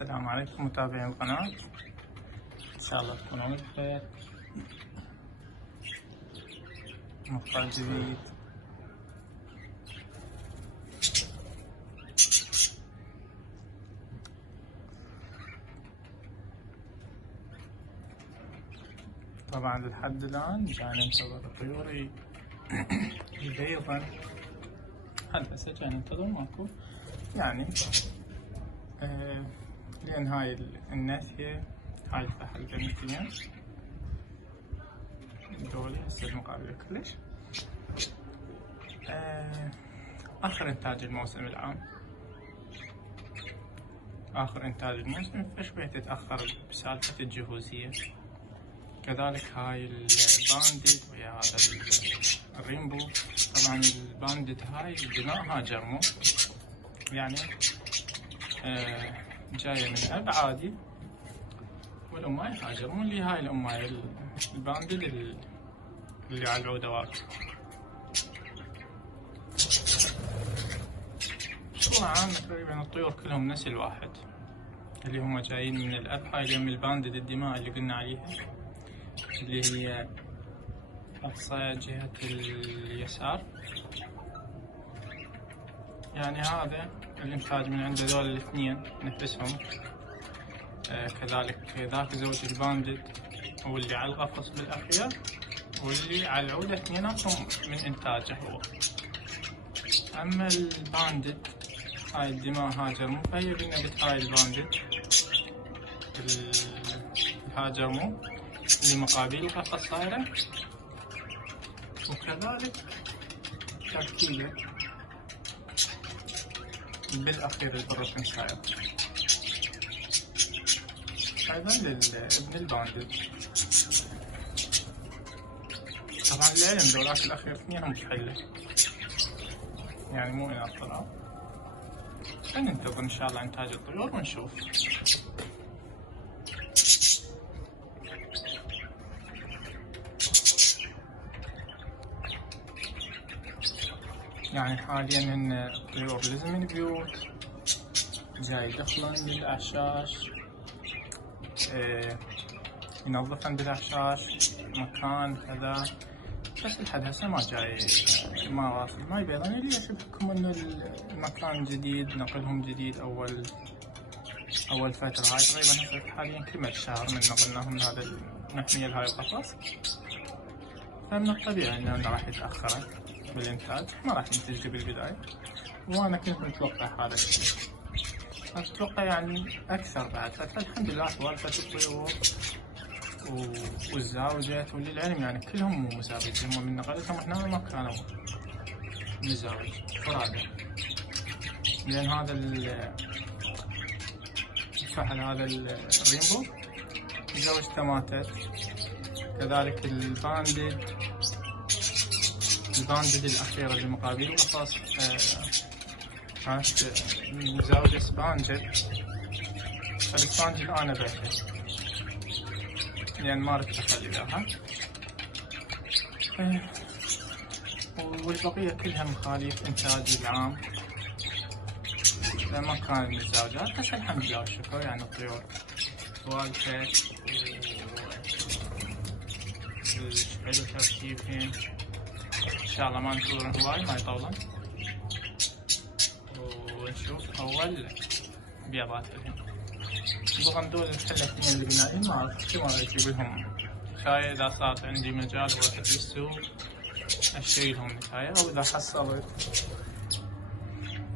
السلام عليكم متابعين القناة، إن شاء الله تكونون بخير. مقطع جديد. طبعا لحد الآن جاي ننتظر الطيور يبيضن. هسه جاي ننتظر ماكو يعني لأن هاي النثية، هاي الفحل جنتين دولي هسه المقابلة كلش. آخر إنتاج الموسم العام، آخر إنتاج الموسم فشوية تتأخر بسالفة الجهوزية. كذلك هاي البانديت ويا هذا الريمبو. طبعا البانديت هاي دماءها جرمو، يعني جاية من أب عادي، والأماي هاجرمو اللي هاي الأماي البانديت اللي على العودوات. بصورة عامة تقريبا الطيور كلهم نسل واحد، اللي هم جايين من الأب. هاي اليوم البانديت الدماء اللي قلنا عليها اللي هي أقصى جهة اليسار، يعني هذا الإنتاج من عند هذول الاثنين نفسهم. كذلك ذاك زوج البانديت واللي على القفص بالأخير واللي على العودة اثنيناتهم من إنتاجه هو. أما البانديت هاي الدماء هاجرمو، فهي قلنا بت هاي البانديت الهاجرمو اللي مقابل القفص صايرة، وكذلك تركيبة بالأخير البروتين صاير أيضا لابن البانديت. طبعا العلم دولات الأخير اثنينهم بحلة، يعني مو إلى الطلاق. فننتظر إن شاء الله إنتاج الطيور ونشوف. يعني حاليا إن الطيور لازم من البيوت جاي يدخلن للأعشاش، ينظفن بالأعشاش مكان كذا. بس لحد هسه ما جاي ما واصل ما يبيضن. اللي يشبهكم إنه المكان جديد، نقلهم جديد أول فترة. هاي تقريبا هسه حاليا كمل شهر من نقلناهم من هذا المحمية لهاي القفص، فمن الطبيعي إنه راح يتأخرن بالإنتاج، ما راح ينتج بالبداية. وأنا كنت متوقع هذا الشيء، أتوقع يعني أكثر بعد. فالحمد لله سوالفة الطيور والزاوجات وللعلم يعني كلهم مو مزاوج، هم من نقلتهم احنا ما كانوا مزاوج فرادة. لأن هذا الفحل هذا الريمبو زوجته ماتت. كذلك البانديت الأخيرة اللي مقابل القفص كانت مزاوجة سبانجل. فالسبانجل أنا بعته لأن ما ردت أخلي لها، والبقية كلها مخاليف إنتاجي العام لما كان المزاوجات. بس الحمد لله والشكر يعني الطيور سوالفة حلو تركيبهن. إن شاء الله ما ننتظرن هواي ما يطولن، ونشوف أول بيضات لهم. طبعا دول الحلة الاثنين اللي بنايين ما أعرف شو ما أجيب لهم نتاية. إذا صارت عندي مجال ورحت للسوق أشتري لهم نتاية، أو إذا حصلت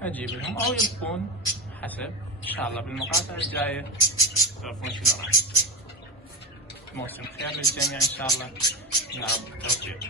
أجيب لهم، أو يبقون حسب. إن شاء الله بالمقاطع الجاية تعرفون شنو راح يصير. موسم خير للجميع إن شاء الله، يا رب التوفيق.